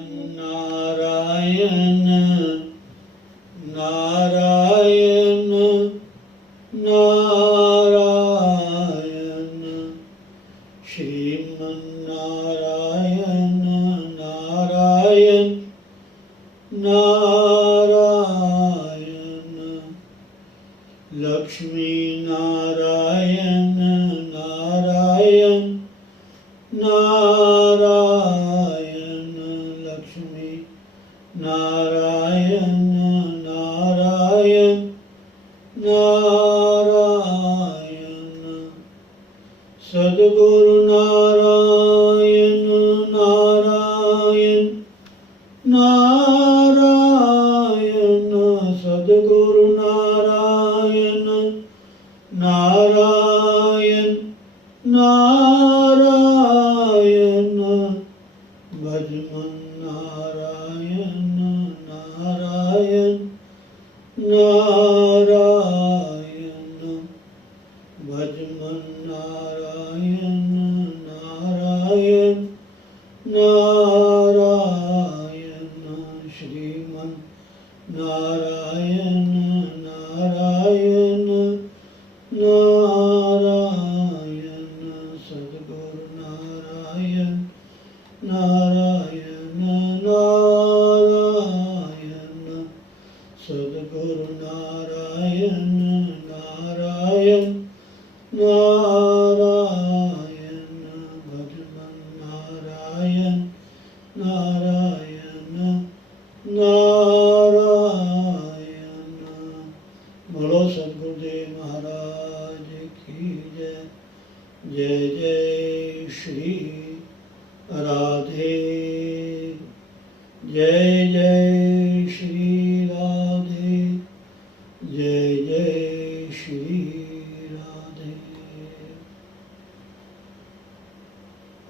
श्रीमन्नारायण नारायण नारायण श्रीमन्नारायण नारायण नारायण लक्ष्मी नारायण नारायण नारायण लक्ष्मी नारायण नारायण नारायण सद्गुरु नारायण नारायण नारायण सद्गुरु नारायण नारायण नारायण भजमन नारायण नारायण नारायण भजमन नारायण नारायण नारायण श्रीमन नारायण नारायण नारायण सद्गुरु नारायण नारायण नारायण सद्गुरु नारायण नारायण नारायण भजमन नारायण नारायण नारायण। बोलो सद्गुरुदेव महाराज की जय। जय जय श्री राधे। जय जय श्री राधे। जय जय श्री राधे।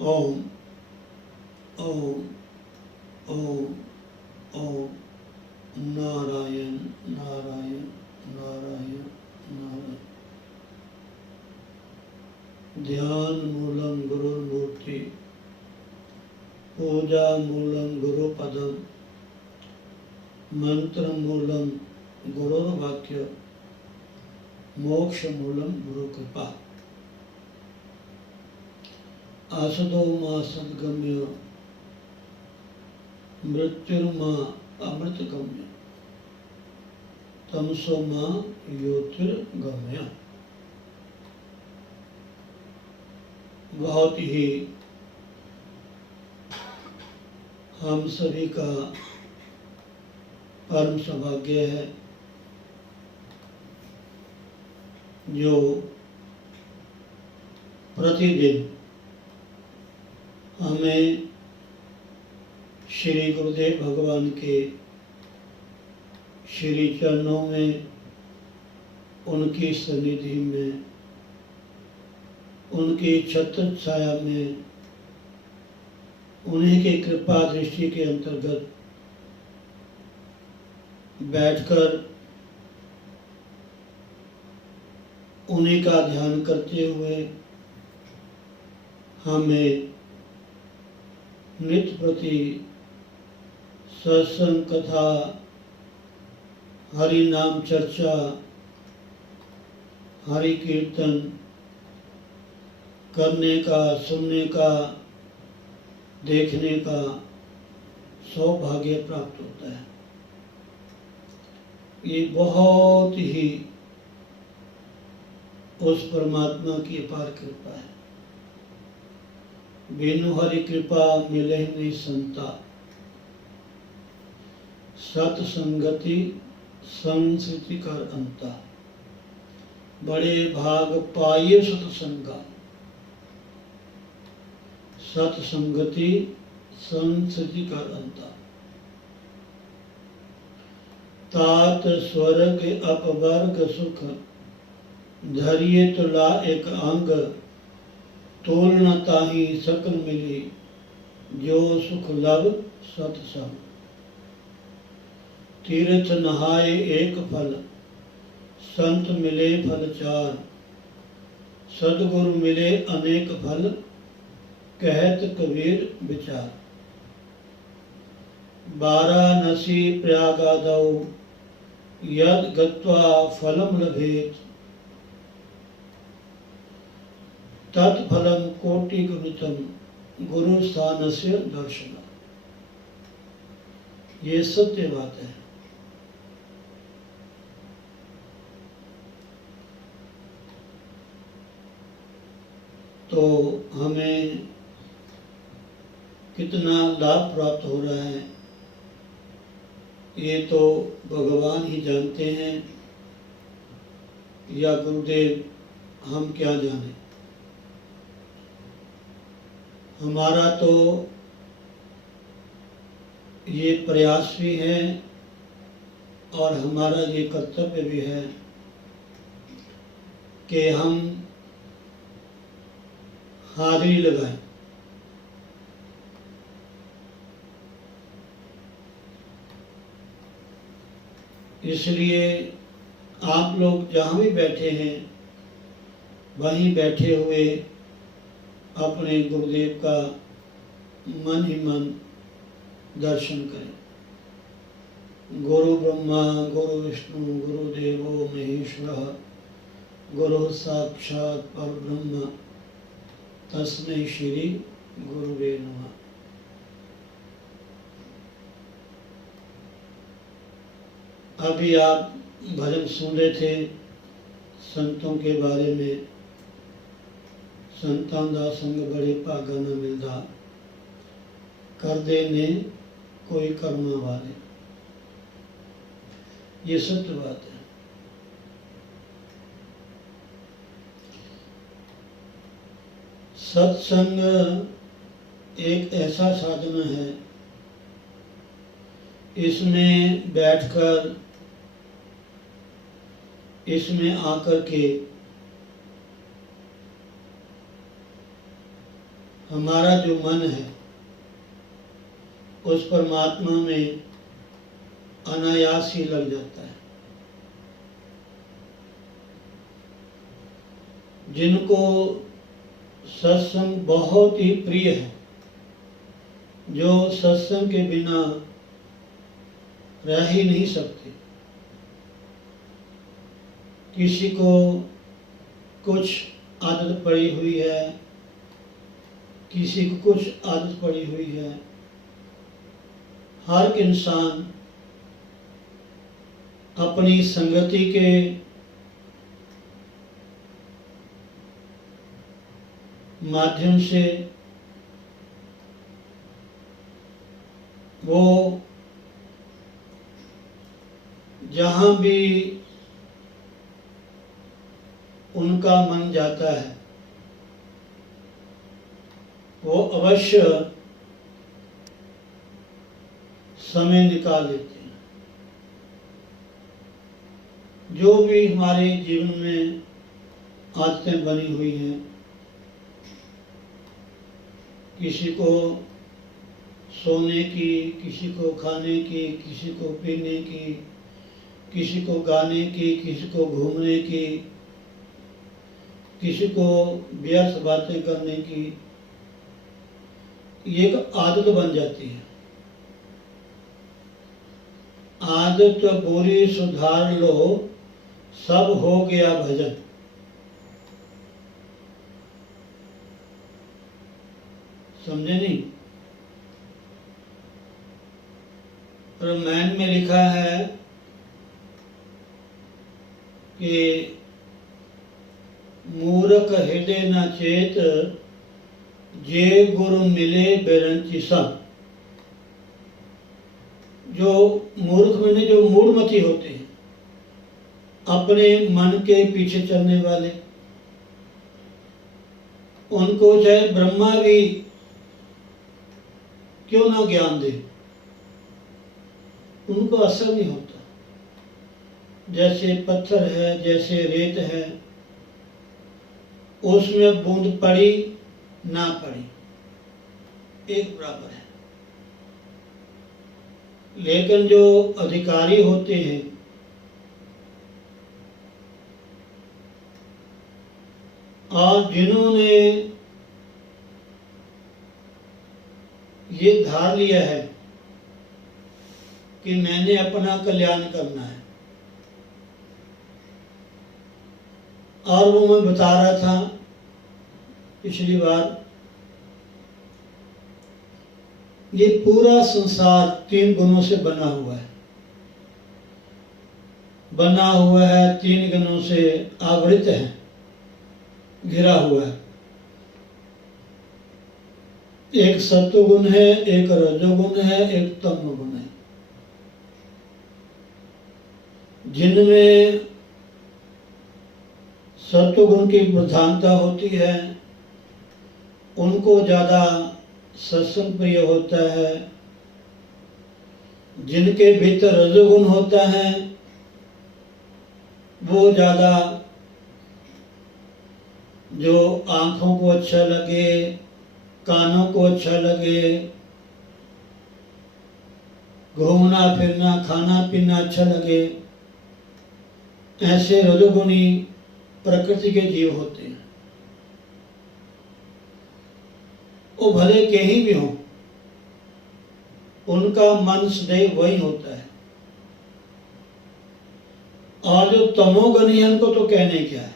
ओम ओम ओम ओम नारायण नारायण नारायण नारायण। ध्यान मूलम गुरुर्मूर्ति पूजा मूलम गुरुपदम मंत्र मूलम गुरुर्वाक्य मोक्ष मूलम गुरु कृपा। आसदो मां सद्गम्य मृत्युर्मा अमृतगम्य तमसो मां ज्योतिर्गम्य। बहुत ही हम सभी का परम सौभाग्य है जो प्रतिदिन हमें श्री गुरुदेव भगवान के श्री चरणों में उनकी सन्निधि में उनकी छत्र छाया में उन्हीं की कृपा दृष्टि के अंतर्गत बैठकर उन्हीं का ध्यान करते हुए हमें नित्य प्रति सत्संग कथा हरि नाम चर्चा हरि कीर्तन करने का सुनने का देखने का सौभाग्य प्राप्त होता है। ये बहुत ही उस परमात्मा की अपार कृपा है। बिनु हरि कृपा मिले नहीं संता। सत्संगति संस्कृति कर अंता। बड़े भाग पाइए सत्संगा। सत्संगति संस्कृति कर अंता। तात स्वर्ग अपवर्ग सुख धरिए तुला एक अंग तोल न ताही सकल मिली जो सुख लब सत्संग। तीर्थ नहाए एक फल संत मिले फल चार सद्गुरु मिले अनेक फल कहत कबीर विचार। वाराणसी प्रयागादौ यद गत्वा फलम लभेत तत्फलम कोटि गुणितम गुरु स्थानस्य दर्शन। ये सत्य बात है। तो हमें कितना लाभ प्राप्त हो रहा है ये तो भगवान ही जानते हैं, या गुरुदेव हम क्या जाने। हमारा तो ये प्रयास भी है और हमारा ये कर्तव्य भी है कि हम हाजिरी लगाएं। इसलिए आप लोग जहाँ भी बैठे हैं वहीं बैठे हुए अपने गुरुदेव का मन ही मन दर्शन करें। गुरु ब्रह्मा गुरु विष्णु गुरुदेवो महेश्वरः गुरु साक्षात् परब्रह्म तस्मै श्री गुरुवे नमः। अभी आप भजन सुन रहे थे संतों के बारे में। संतां दा संग बड़े भागा ना मिलदा, करदे ने कोई कर्मा वाले। ये सत्य बात है। सत्संग एक ऐसा साधन है, इसमें बैठकर, इसमें आकर के हमारा जो मन है उस परमात्मा में अनायास ही लग जाता है। जिनको सत्संग बहुत ही प्रिय है, जो सत्संग के बिना रह ही नहीं सकते, किसी को कुछ आदत पड़ी हुई है, किसी को कुछ आदत पड़ी हुई है। हर इंसान अपनी संगति के माध्यम से वो जहाँ भी उनका मन जाता है वो अवश्य समय निकाल लेते हैं। जो भी हमारे जीवन में आदतें बनी हुई हैं, किसी को सोने की, किसी को खाने की, किसी को पीने की, किसी को गाने की, किसी को घूमने की, किसी को व्यर्थ बातें करने की, ये एक आदत बन जाती है। आदत बुरी सुधार लो, सब हो गया भजन। समझे नहीं? रामायण में लिखा है कि मूर्ख हृदय न चेत, जे गुरु मिले बेरंची सब। जो मूर्ख मैंने जो मूढ़मती होते हैं, अपने मन के पीछे चलने वाले, उनको चाहे ब्रह्मा भी क्यों ना ज्ञान दे, उनको असर नहीं होता। जैसे पत्थर है, जैसे रेत है, उसमें बूंद पड़ी ना पड़ी एक बराबर है। लेकिन जो अधिकारी होते हैं, और जिन्होंने ये धार लिया है कि मैंने अपना कल्याण करना है। और वो मैं बता रहा था पिछली बार, ये पूरा संसार 3 गुणों से बना हुआ है, 3 गुणों से आवृत है, घिरा हुआ है। एक सत्वगुण है, एक रजोगुण है, एक तमोगुण है। जिनमें सत्वगुण की प्रधानता होती है उनको ज्यादा सत्संग प्रिय होता है। जिनके भीतर रजोगुण होता है वो ज्यादा जो आंखों को अच्छा लगे, कानों को अच्छा लगे, घूमना फिरना खाना पीना अच्छा लगे, ऐसे रजोगुणी प्रकृति के जीव होते हैं। वो भले कहीं भी हों, उनका मन सदैव वही होता है। और जो तमोगुणी है उनको तो कहने क्या है,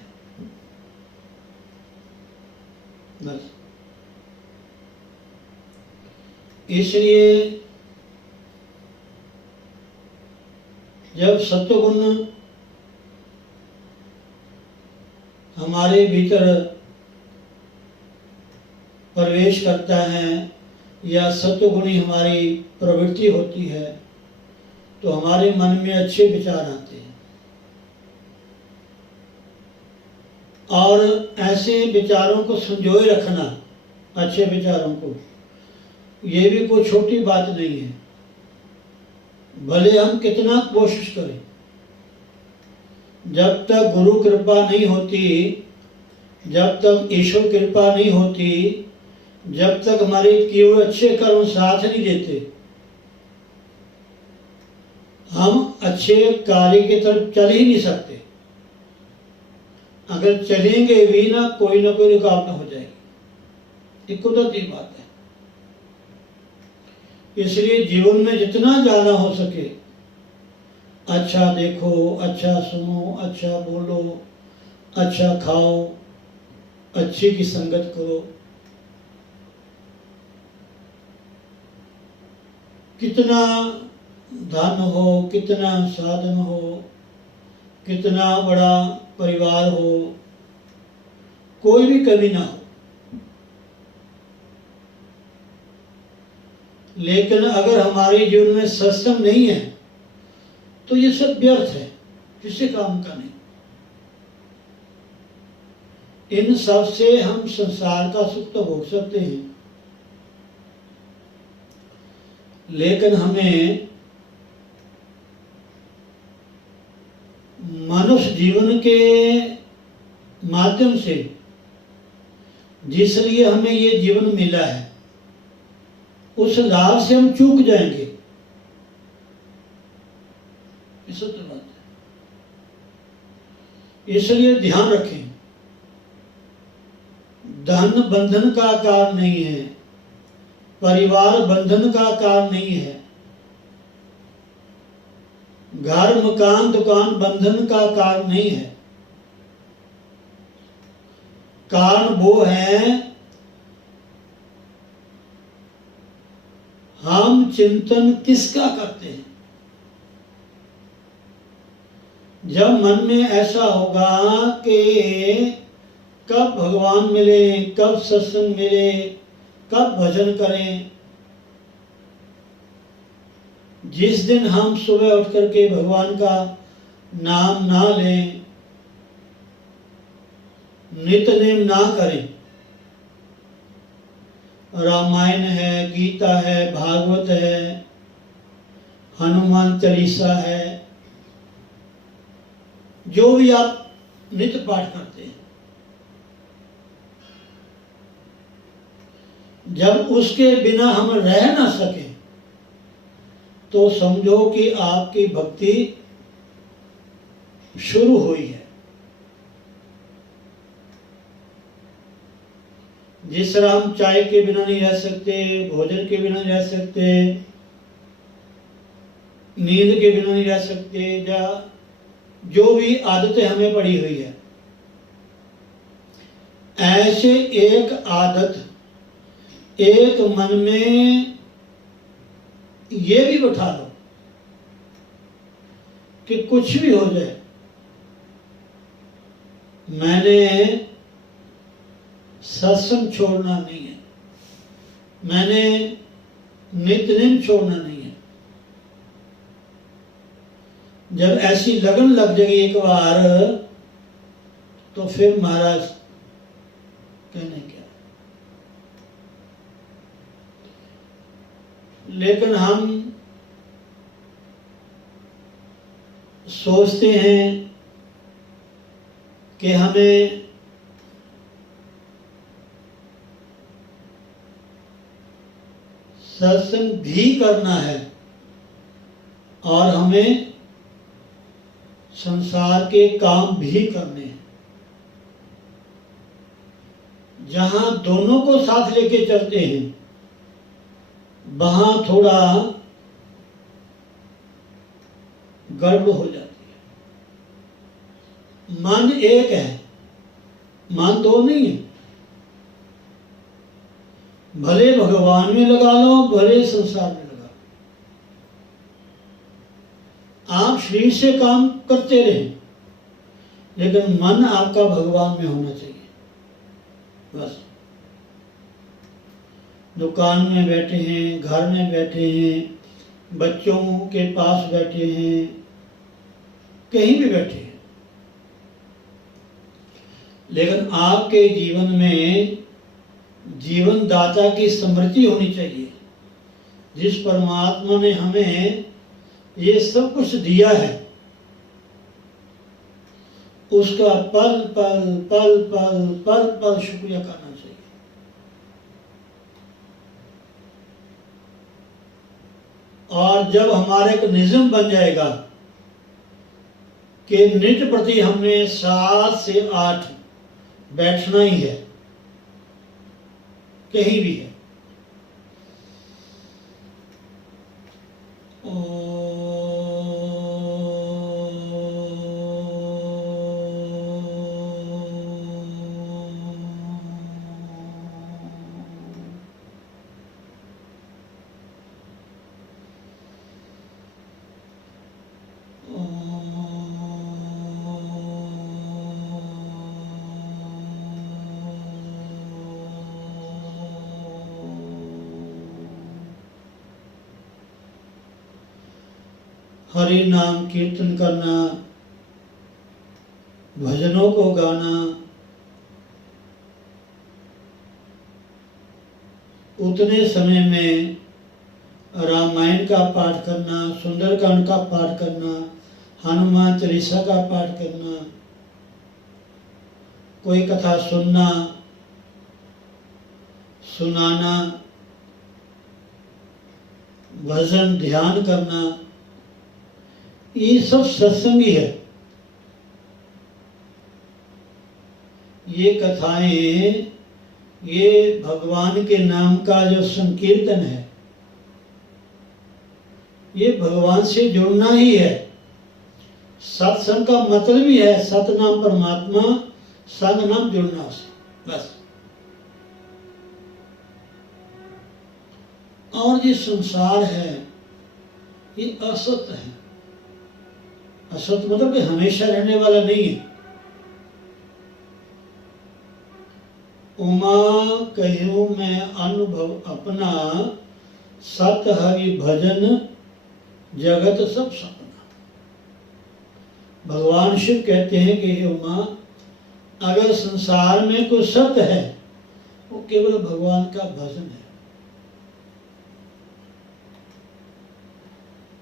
बस। इसलिए जब सत्वगुण हमारे भीतर प्रवेश करता है या सत्वगुणी हमारी प्रवृत्ति होती है तो हमारे मन में अच्छे विचार आते हैं। और ऐसे विचारों को संजोए रखना, अच्छे विचारों को, ये भी कोई छोटी बात नहीं है। भले हम कितना कोशिश करें, जब तक गुरु कृपा नहीं होती, जब तक ईश्वर कृपा नहीं होती, जब तक हमारे किए हुए अच्छे कर्म साथ नहीं देते, हम अच्छे कार्य की तरफ चल ही नहीं सकते। अगर चलेंगे भी ना कोई रुकावट हो जाएगी, ये कुदरती बात है। इसलिए जीवन में जितना ज्यादा हो सके अच्छा देखो, अच्छा सुनो, अच्छा बोलो, अच्छा खाओ, अच्छी की संगत करो। कितना धन हो, कितना साधन हो, कितना बड़ा परिवार हो, कोई भी कमी ना हो, लेकिन अगर हमारे जीवन में सत्संग नहीं है तो ये सब व्यर्थ है, किसी काम का नहीं। इन सब से हम संसार का सुख तो भोग सकते हैं, लेकिन हमें मनुष्य जीवन के माध्यम से जिसलिए हमें ये जीवन मिला है उस लाभ से हम चूक जाएंगे, ये सत्य बात है। इसलिए ध्यान रखें, धन बंधन का कारण नहीं है, परिवार बंधन का कारण नहीं है, घर मकान दुकान बंधन का कारण नहीं है। कारण वो है हम चिंतन किसका करते हैं। जब मन में ऐसा होगा कि कब भगवान मिले, कब सत्संग मिले, कब भजन करें, जिस दिन हम सुबह उठ करके भगवान का नाम ना लें, नित्यनेम ना करें, रामायण है, गीता है, भागवत है, हनुमान चालीसा है, जो भी आप नित्य पाठ करते हैं, जब उसके बिना हम रह ना सके तो समझो कि आपकी भक्ति शुरू हुई है। जिस तरह हम चाय के बिना नहीं रह सकते, भोजन के बिना नहीं रह सकते, नींद के बिना नहीं रह सकते, या जो भी आदतें हमें पड़ी हुई है, ऐसे एक आदत एक मन में ये भी बैठा लो कि कुछ भी हो जाए, मैंने सत्संग छोड़ना नहीं है, मैंने नित्य छोड़ना नहीं है। जब ऐसी लगन लग जाएगी एक बार, तो फिर महाराज कहने क्या। लेकिन हम सोचते हैं कि हमें सत्संग भी करना है और हमें संसार के काम भी करने हैं। जहां दोनों को साथ लेके चलते हैं, वहां थोड़ा गड़बड़ हो जाती है। मन एक है, मन दो नहीं है। भले भगवान में लगा लो, भले संसार में लगा लो, आप शरीर से काम करते रहें, लेकिन मन आपका भगवान में होना चाहिए। बस दुकान में बैठे हैं, घर में बैठे हैं, बच्चों के पास बैठे हैं, कहीं भी बैठे हैं, लेकिन आपके जीवन में जीवन दाता की स्मृति होनी चाहिए। जिस परमात्मा ने हमें ये सब कुछ दिया है, उसका पल पल पल पल पल पल शुक्रिया करना चाहिए। और जब हमारे एक निज़म बन जाएगा कि नित्य प्रति हमें 7 से 8 बैठना ही है, कहीं भी है, हरि नाम कीर्तन करना, भजनों को गाना, उतने समय में रामायण का पाठ करना, सुंदरकांड का पाठ करना, हनुमान चालीसा का पाठ करना, कोई कथा सुनना, सुनाना, भजन ध्यान करना, ये सब सत्संग ही है। ये कथाएं, ये भगवान के नाम का जो संकीर्तन है, ये भगवान से जुड़ना ही है। सत्संग का मतलब ही है सतनाम परमात्मा, संग नाम जुड़ना उससे, बस। और ये संसार है, ये असत है। असत मतलब कि हमेशा रहने वाला नहीं है। उमा कहो मैं अनुभव अपना, सत हरि भजन जगत सब सपना। भगवान शिव कहते हैं कि हे उमा, अगर संसार में कोई सत्य है, वो केवल भगवान का भजन है।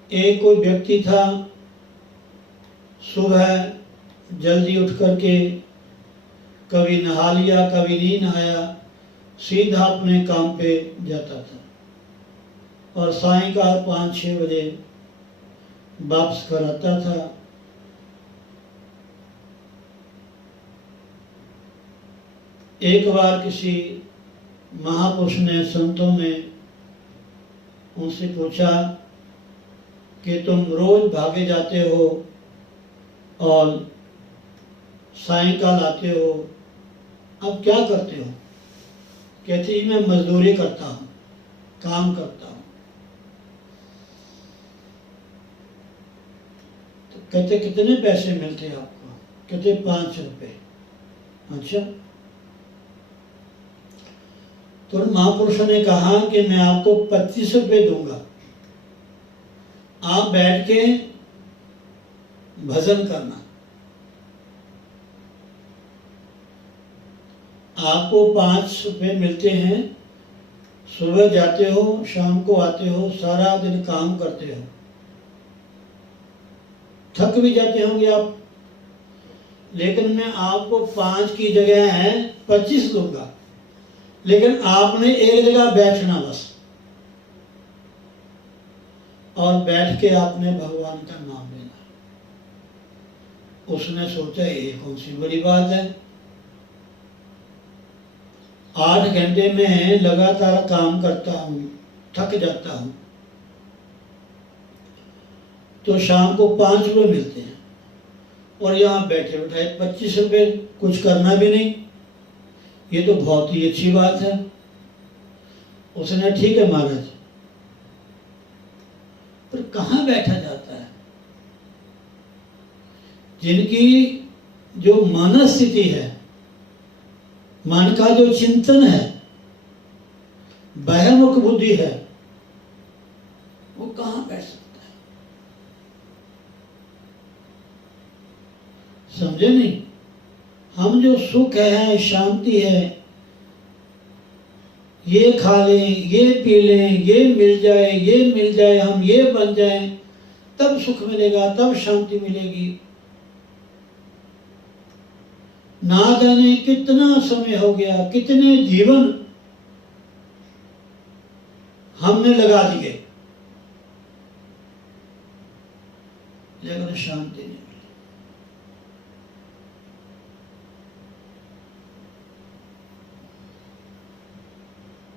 एक कोई व्यक्ति था, सुबह जल्दी उठ करके कभी नहा लिया, कभी नहीं नहाया, सीधा अपने काम पे जाता था और सायंकाल 5-6 बजे वापस घर आता था। एक बार किसी महापुरुष ने, संतों ने उनसे पूछा कि तुम रोज भागे जाते हो और सायंकाल आते हो, अब क्या करते हो? कहती मैं मजदूरी करता हूँ, काम करता हूँ। तो कहते कितने पैसे मिलते हैं आपको? कहते 5 रुपए। अच्छा, तो महापुरुषों ने कहा कि मैं आपको 25 रुपए दूंगा, आप बैठ के भजन करना। आपको 5 रुपए मिलते हैं, सुबह जाते हो, शाम को आते हो, सारा दिन काम करते हो, थक भी जाते होंगे आप, लेकिन मैं आपको 5 की जगह है 25 दूंगा, लेकिन आपने एक जगह बैठना बस, और बैठ के आपने भगवान का नाम लेना। उसने सोचा ये कौन सी बड़ी बात है, 8 घंटे में लगातार काम करता हूं, थक जाता हूं, तो शाम को 5 रुपए मिलते हैं और यहाँ बैठे बैठाए 25 रुपए, कुछ करना भी नहीं, ये तो बहुत ही अच्छी बात है। उसने ठीक है महाराज, पर कहाँ बैठा जाता है? जिनकी जो मन स्थिति है, मन का जो चिंतन है, बहिर्मुख बुद्धि है, वो कहाँ बैठ सकता है? समझे नहीं? हम जो सुख है, शांति है, ये खा लें, ये पी लें, ये मिल जाए, ये मिल जाए, हम ये बन जाएं, तब सुख मिलेगा, तब शांति मिलेगी। ना जाने कितना समय हो गया, कितने जीवन हमने लगा दिए, लेकिन शांति नहीं मिली।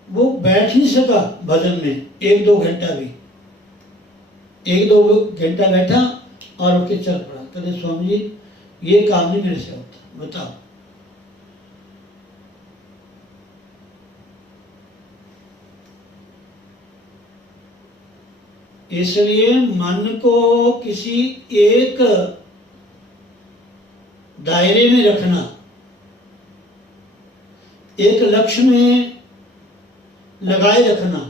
वो बैठ नहीं सका भजन में 1-2 घंटा भी, 1-2 घंटा बैठा और उठ के चल पड़ा। कहते स्वामी जी ये काम नहीं मेरे से होता, बताओ। इसलिए मन को किसी एक दायरे में रखना, एक लक्ष्य में लगाए रखना,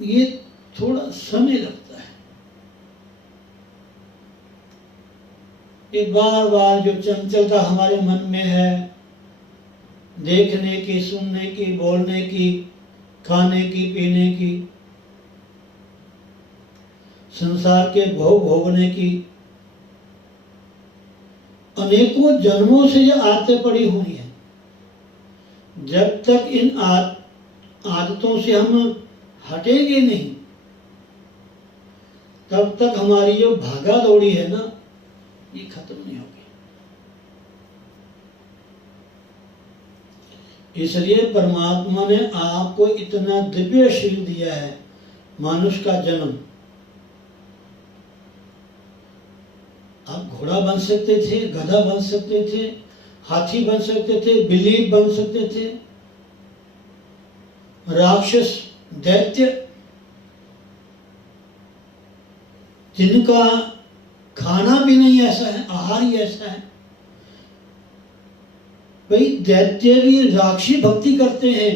ये थोड़ा समय लगता है। ये बार बार जो चंचलता हमारे मन में है, देखने की, सुनने की, बोलने की, खाने की, पीने की, संसार के भोग भोगने की, अनेकों जन्मों से ये आदतें पड़ी हुई हैं। जब तक इन आदतों से हम हटेंगे नहीं, तब तक हमारी जो भागा दौड़ी है ना, ये खत्म नहीं होगी। इसलिए परमात्मा ने आपको इतना दिव्य शील दिया है, मानुष का जन्म। आप घोड़ा बन सकते थे, गधा बन सकते थे, हाथी बन सकते थे, बिल्ली बन सकते थे, राक्षस, दैत्य, जिनका खाना भी नहीं ऐसा है, आहार ही ऐसा है। भाई दैत्य भी राक्षसी भक्ति करते हैं,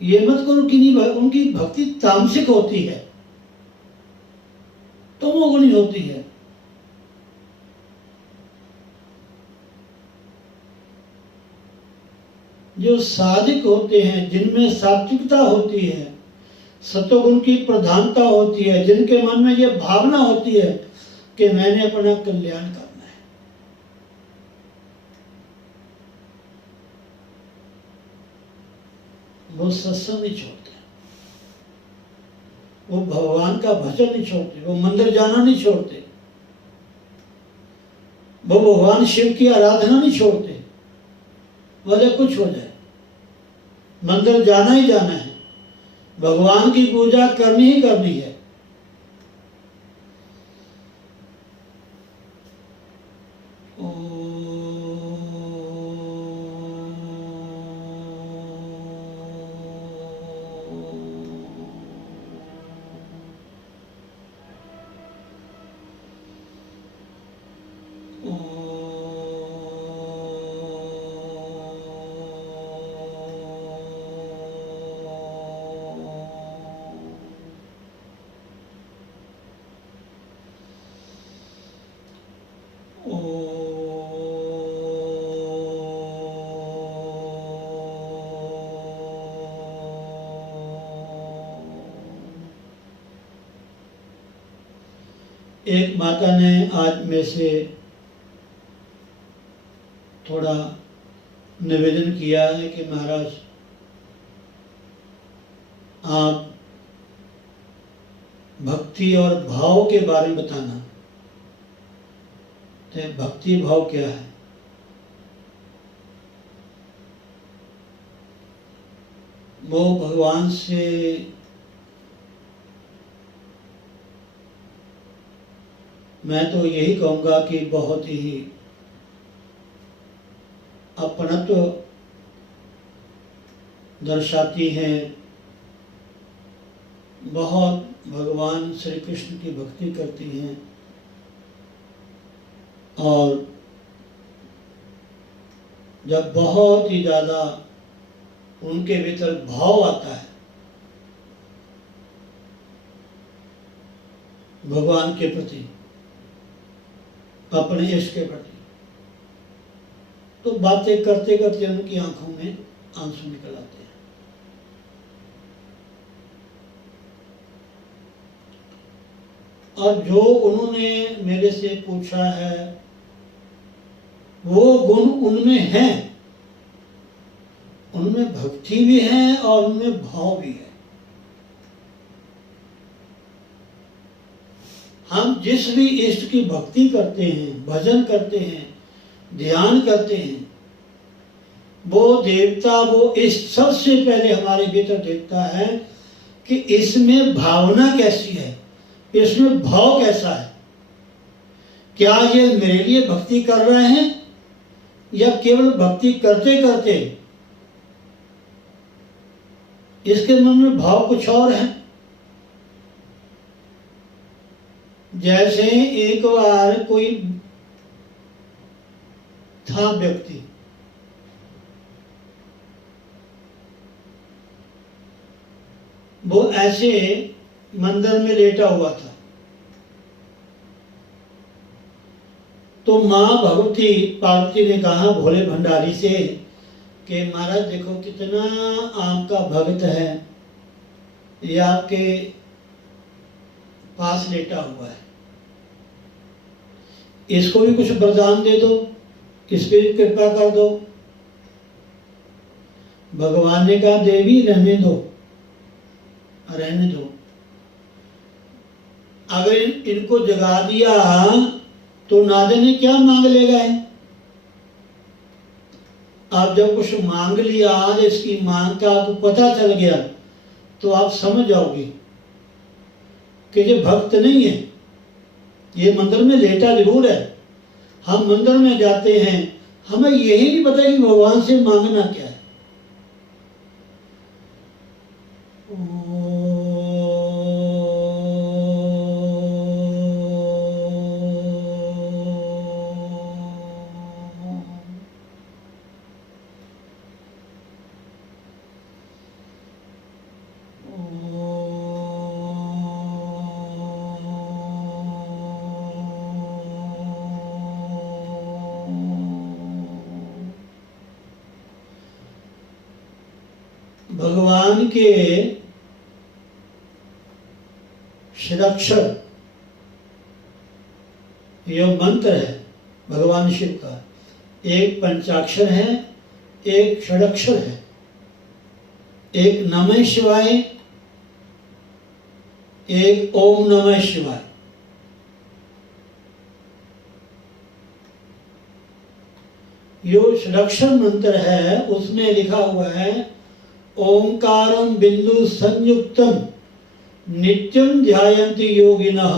ये मत करो कि नहीं, उनकी भक्ति तामसिक होती है, तमोगुणी होती है। जो साधिक होते हैं, जिनमें सात्विकता होती है, सतोगुण की प्रधानता होती है, जिनके मन में यह भावना होती है कि मैंने अपना कल्याण करना है, वो सत्संग नहीं छोड़ते, वो भगवान का भजन नहीं छोड़ते, वो मंदिर जाना नहीं छोड़ते, वो भगवान शिव की आराधना नहीं छोड़ते, भले कुछ हो जाए। मंदिर जाना ही जाना है, भगवान की पूजा करनी ही करनी है। एक माता ने आज में से थोड़ा निवेदन किया है कि महाराज आप भक्ति और भाव के बारे में बताना। तो भक्ति भाव क्या है? वो भगवान से मैं तो यही कहूँगा कि बहुत ही अपनत्व दर्शाती हैं, बहुत भगवान श्री कृष्ण की भक्ति करती हैं और जब बहुत ही ज़्यादा उनके भीतर भाव आता है भगवान के प्रति, अपने इष्ट के प्रति, तो बातें करते करते उनकी आंखों में आंसू निकल आते हैं। और जो उन्होंने मेरे से पूछा है वो गुण उनमें हैं, उनमें भक्ति भी है और उनमें भाव भी है। हम जिस भी इष्ट की भक्ति करते हैं, भजन करते हैं, ध्यान करते हैं, वो देवता, वो इष्ट सबसे पहले हमारे भीतर देखता है कि इसमें भावना कैसी है, इसमें भाव कैसा है। क्या ये मेरे लिए भक्ति कर रहे हैं या केवल भक्ति करते करते इसके मन में भाव कुछ और है। जैसे एक बार कोई था व्यक्ति, वो ऐसे मंदिर में लेटा हुआ था, तो माँ भगवती पार्वती ने कहा भोले भंडारी से कि महाराज देखो कितना आपका भक्त है, ये आपके पास लेटा हुआ है, इसको भी कुछ वरदान दे दो, इस पे कृपा कर दो। भगवान ने कहा देवी रहने दो, रहने दो, अगर इनको जगा दिया तो ना जाने क्या मांग लेगा है। आप जब कुछ मांग लिया, आज इसकी मांग का आपको पता चल गया तो आप समझ जाओगे कि ये भक्त नहीं है, ये मंदिर में लेटा जरूर है। हम मंदिर में जाते हैं, हमें यही नहीं पता कि भगवान से मांगना क्या है। भगवान के षडाक्षर यह मंत्र है भगवान शिव का, एक पंचाक्षर है, एक षडाक्षर है, एक नमः शिवाय, एक ओम नमः शिवाय। यो षडाक्षर मंत्र है, उसमें लिखा हुआ है ओंकारं बिंदु संयुक्तम नित्यं ध्यायन्ति योगिनः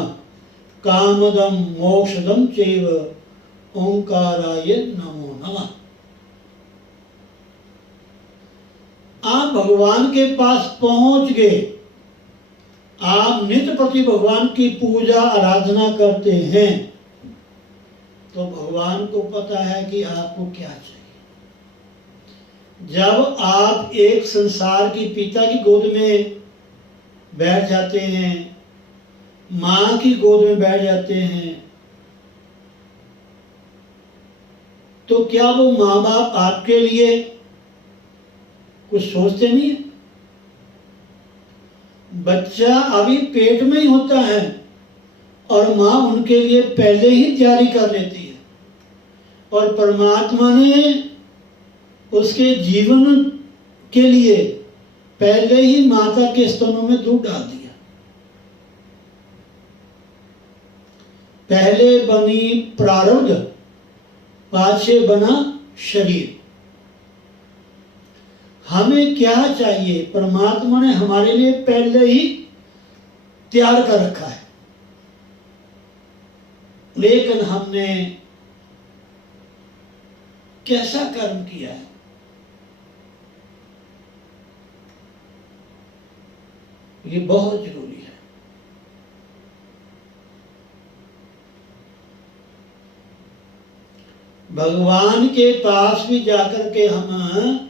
कामदं मोक्षदं चैव ओंकाराय नमो नमः। आप भगवान के पास पहुंच गए, आप नित्य प्रति भगवान की पूजा आराधना करते हैं, तो भगवान को पता है कि आपको क्या चाहिए। जब आप एक संसार की पिता की गोद में बैठ जाते हैं, मां की गोद में बैठ जाते हैं, तो क्या वो माँ बाप आपके लिए कुछ सोचते नहीं है? बच्चा अभी पेट में ही होता है और माँ उनके लिए पहले ही तैयारी कर लेती है, और परमात्मा ने उसके जीवन के लिए पहले ही माता के स्तनों में दूध डाल दिया। पहले बनी प्रारब्ध, पाछे बना शरीर। हमें क्या चाहिए? परमात्मा ने हमारे लिए पहले ही तैयार कर रखा है, लेकिन हमने कैसा कर्म किया है? ये बहुत जरूरी है। भगवान के पास भी जाकर के हम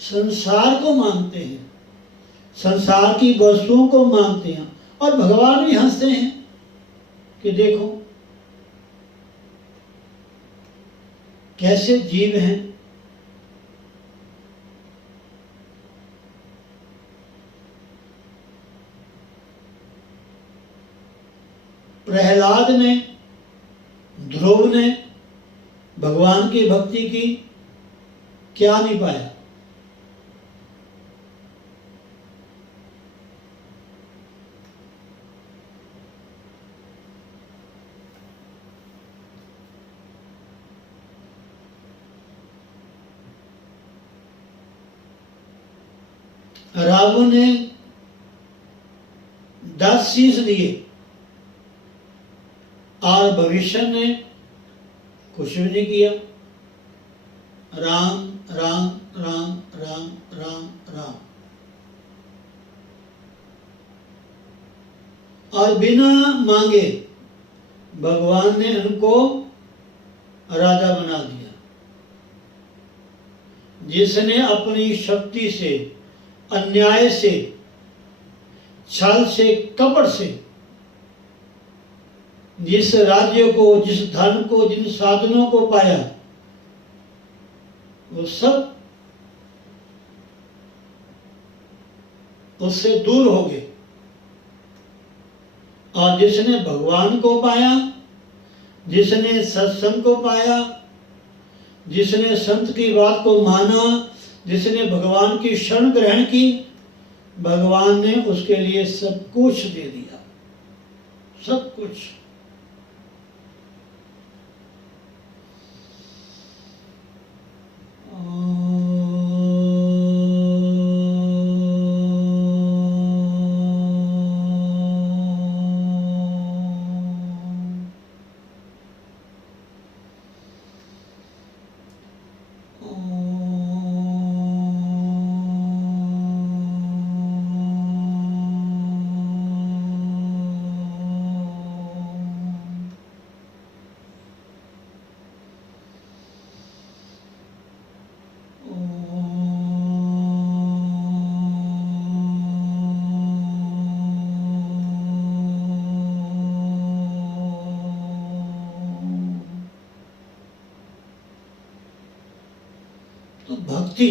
संसार को मांगते हैं, संसार की वस्तुओं को मांगते हैं, और भगवान भी हंसते हैं कि देखो कैसे जीव हैं। प्रहलाद ने, ध्रुव ने भगवान की भक्ति की, क्या नहीं पाया? रावण ने 10 शीश दिए और भविष्य ने कुछ भी नहीं किया। राम राम राम राम राम राम, और बिना मांगे भगवान ने उनको राजा बना दिया। जिसने अपनी शक्ति से, अन्याय से, छल से, कपट से जिस राज्य को, जिस धन को, जिन साधनों को पाया, वो सब उससे दूर हो गए। और जिसने भगवान को पाया, जिसने सत्संग को पाया, जिसने संत की बात को माना, जिसने भगवान की शरण ग्रहण की, भगवान ने उसके लिए सब कुछ दे दिया, सब कुछ। तो भक्ति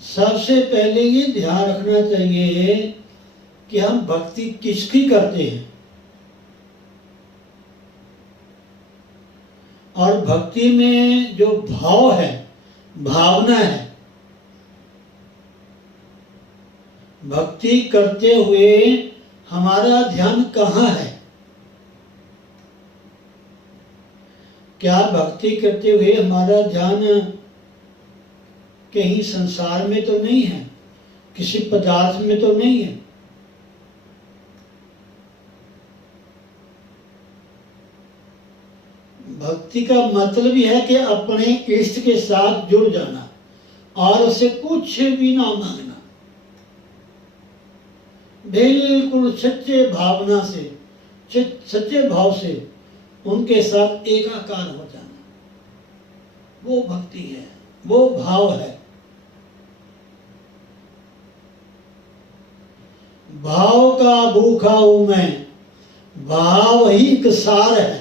सबसे पहले ये ध्यान रखना चाहिए कि हम भक्ति किसकी करते हैं, और भक्ति में जो भाव है, भावना है, भक्ति करते हुए हमारा ध्यान कहाँ है? क्या भक्ति करते हुए हमारा ध्यान कहीं संसार में तो नहीं है, किसी पदार्थ में तो नहीं है। भक्ति का मतलब ही है कि अपने इष्ट के साथ जुड़ जाना और उससे कुछ भी ना मांगना, बिल्कुल सच्चे भावना से, सच्चे भाव से उनके साथ एकाकार हो जाना, वो भक्ति है, वो भाव है। भाव का भूखा हूं मैं, भाव ही एक सार है।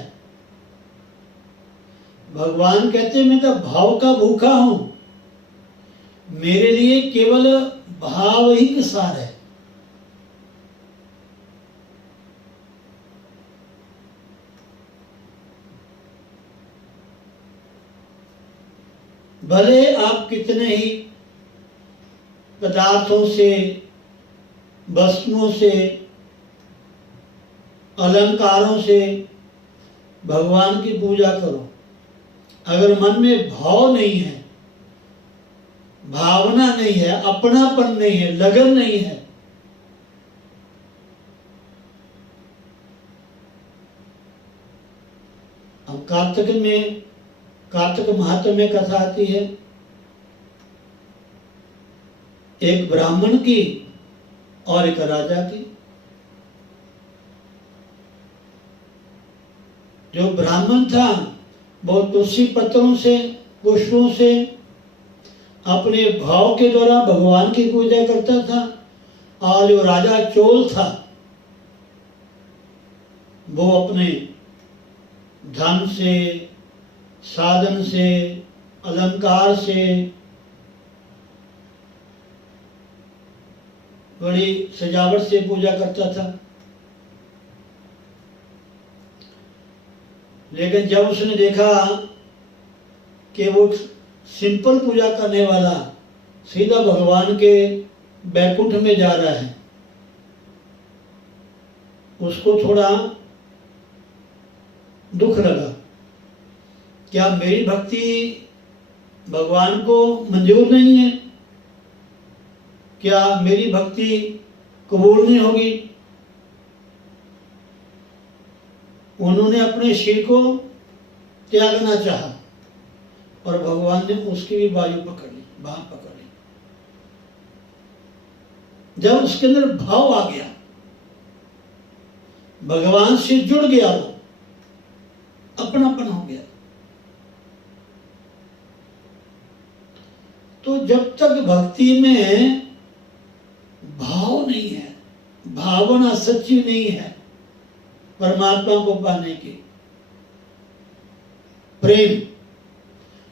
भगवान कहते मैं तो भाव का भूखा हूं, मेरे लिए केवल भाव ही एक सार है। भले आप कितने ही पदार्थों से, वस्तुओं से, अलंकारों से भगवान की पूजा करो, अगर मन में भाव नहीं है, भावना नहीं है, अपनापन नहीं है, लगन नहीं है, हम कार्तिक महात्म्य में कथा आती है, एक ब्राह्मण की और एक राजा की। जो ब्राह्मण था वो तुलसी पत्रों से, पुष्पों से अपने भाव के द्वारा भगवान की पूजा करता था, और जो राजा चोल था वो अपने धन से, साधन से, अलंकार से, बड़ी सजावट से पूजा करता था। लेकिन जब उसने देखा कि वो सिंपल पूजा करने वाला सीधा भगवान के बैकुंठ में जा रहा है, उसको थोड़ा दुख लगा। क्या मेरी भक्ति भगवान को मंजूर नहीं है? क्या मेरी भक्ति कबूल नहीं होगी? उन्होंने अपने सिर को त्यागना चाहा और भगवान ने उसकी भी बाजू पकड़ ली, बाह पकड़ ली। जब उसके अंदर भाव आ गया, भगवान से जुड़ गया, वो अपनापन हो गया। तो जब तक भक्ति में भाव नहीं है, भावना सच्ची नहीं है परमात्मा को पाने की, प्रेम,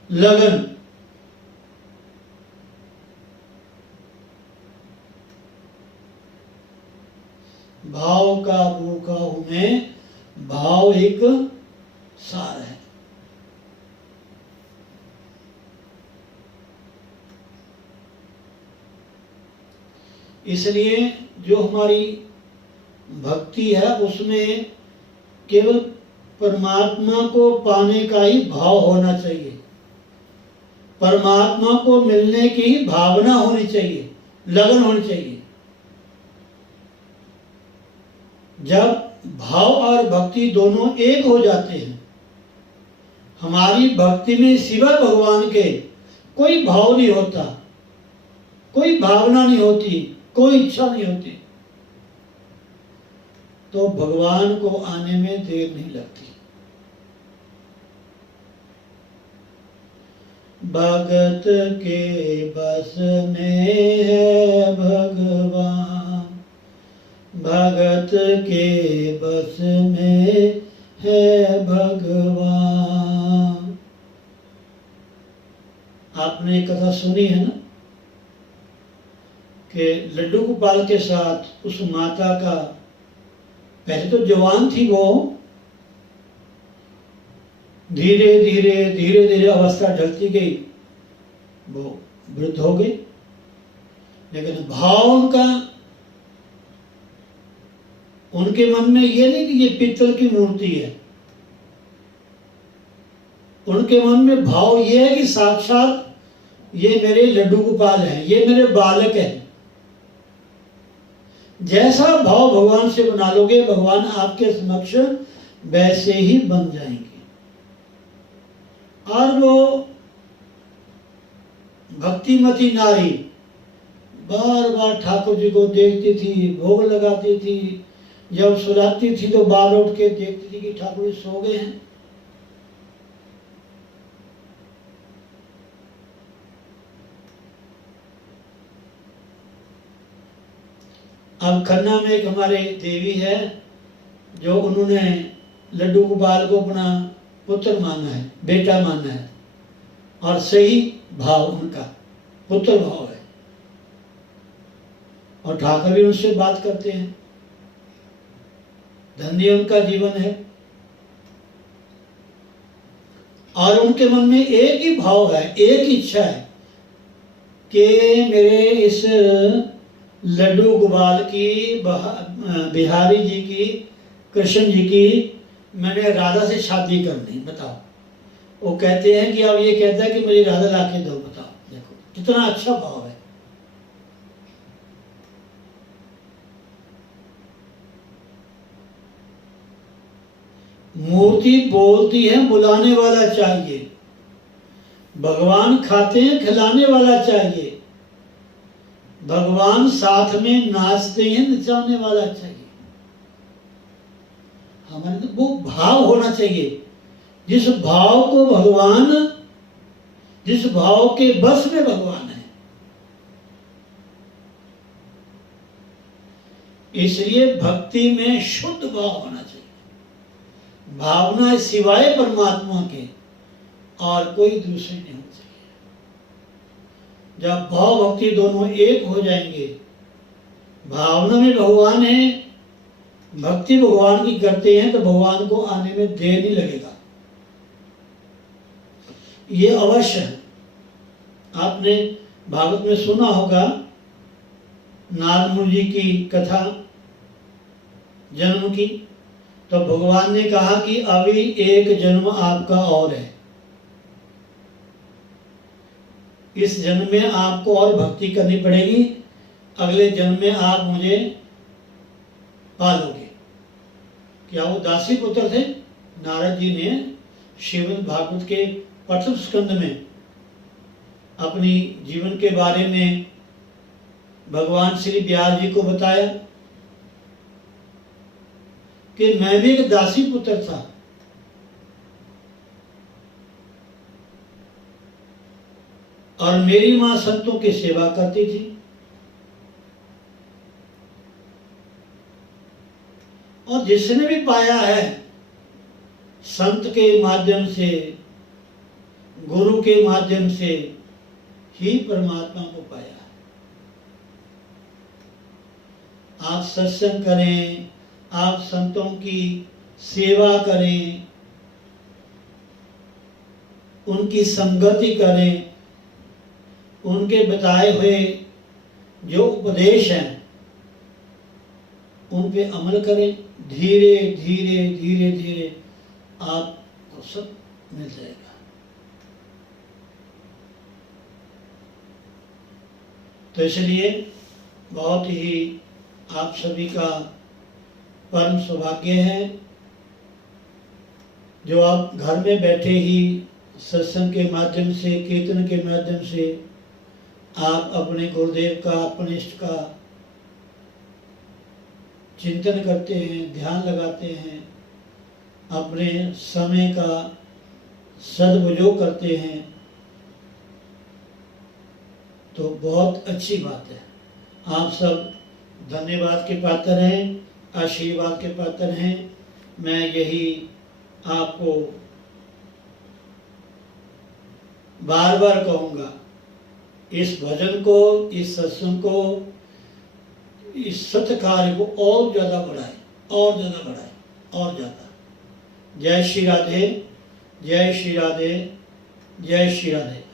लगन, भाव का भूखा हूं मैं, भाव एक सार है। इसलिए जो हमारी भक्ति है उसमें केवल परमात्मा को पाने का ही भाव होना चाहिए, परमात्मा को मिलने की ही भावना होनी चाहिए, लगन होनी चाहिए। जब भाव और भक्ति दोनों एक हो जाते हैं, हमारी भक्ति में सिवा भगवान के कोई भाव नहीं होता, कोई भावना नहीं होती, कोई इच्छा नहीं होती, तो भगवान को आने में देर नहीं लगती। भगत के बस में है भगवान, भगत के बस में है भगवान। आपने कथा सुनी है ना कि लड्डू गोपाल के साथ उस माता का, पहले तो जवान थी वो, धीरे धीरे धीरे धीरे अवस्था ढलती गई, वो वृद्ध हो गई। लेकिन भाव उनका, उनके मन में ये नहीं कि ये पित्तल की मूर्ति है, उनके मन में भाव ये है कि साक्षात ये मेरे लड्डू गोपाल हैं, ये मेरे बालक हैं। जैसा भाव भगवान से बना लोगे, भगवान आपके समक्ष वैसे ही बन जाएंगे। और वो भक्तिमती नारी बार बार ठाकुर जी को देखती थी, भोग लगाती थी, जब सुलाती थी तो बार उठ के देखती थी कि ठाकुर जी सो गए हैं। अब खन्ना में एक हमारे देवी है, जो उन्होंने लड्डू गोपाल को अपना पुत्र माना है, बेटा माना है, और सही भाव उनका पुत्र भाव है, और ठाकुर भी उनसे बात करते हैं। धन्य उनका जीवन है। और उनके मन में एक ही भाव है, एक इच्छा है कि मेरे इस लड्डू गोपाल की, बिहारी जी की, कृष्ण जी की मैंने राधा से शादी करनी। बताओ, वो कहते हैं कि अब ये कहता है कि मुझे राधा लाके दो। बताओ, देखो कितना अच्छा भाव है। मूर्ति बोलती है, बुलाने वाला चाहिए। भगवान खाते हैं, खिलाने वाला चाहिए। भगवान साथ में नाचते हैं, नचाने वाला चाहिए। हमारे तो वो भाव होना चाहिए, जिस भाव को भगवान, जिस भाव के बस में भगवान है। इसलिए भक्ति में शुद्ध भाव होना चाहिए। भावना सिवाय परमात्मा के और कोई दूसरी नहीं हो चाहिए। जब भाव भक्ति दोनों एक हो जाएंगे, भावना में भगवान है, भक्ति भगवान की करते हैं, तो भगवान को आने में देर नहीं लगेगा। ये अवश्य है। आपने भागवत में सुना होगा नारद मुनि जी की कथा जन्म की, तो भगवान ने कहा कि अभी एक जन्म आपका और है, इस जन्म में आपको और भक्ति करनी पड़ेगी, अगले जन्म में आप मुझे पालोगे। क्या वो दासी पुत्र थे? नारद जी ने श्रीमद् भागवत के प्रथम स्कंद में अपनी जीवन के बारे में भगवान श्री व्यास जी को बताया कि मैं भी एक दासी पुत्र था, और मेरी मां संतों की सेवा करती थी, और जिसने भी पाया है संत के माध्यम से, गुरु के माध्यम से ही परमात्मा को पाया। आप सत्संग करें, आप संतों की सेवा करें, उनकी संगति करें, उनके बताए हुए जो उपदेश हैं उन पे अमल करें, धीरे धीरे धीरे धीरे आपको सब मिल जाएगा। तो इसलिए बहुत ही आप सभी का परम सौभाग्य है जो आप घर में बैठे ही सत्संग के माध्यम से, कीर्तन के माध्यम से आप अपने गुरुदेव का, अपने इष्ट का चिंतन करते हैं, ध्यान लगाते हैं, अपने समय का सदुपयोग करते हैं, तो बहुत अच्छी बात है। आप सब धन्यवाद के पात्र हैं, आशीर्वाद के पात्र हैं। मैं यही आपको बार बार कहूँगा, इस भजन को, इस सत्संग को, इस सत्य कार्य को और ज़्यादा बढ़ाए, और ज़्यादा बढ़ाए, और ज़्यादा। जय श्री राधे, जय श्री राधे, जय श्री राधे।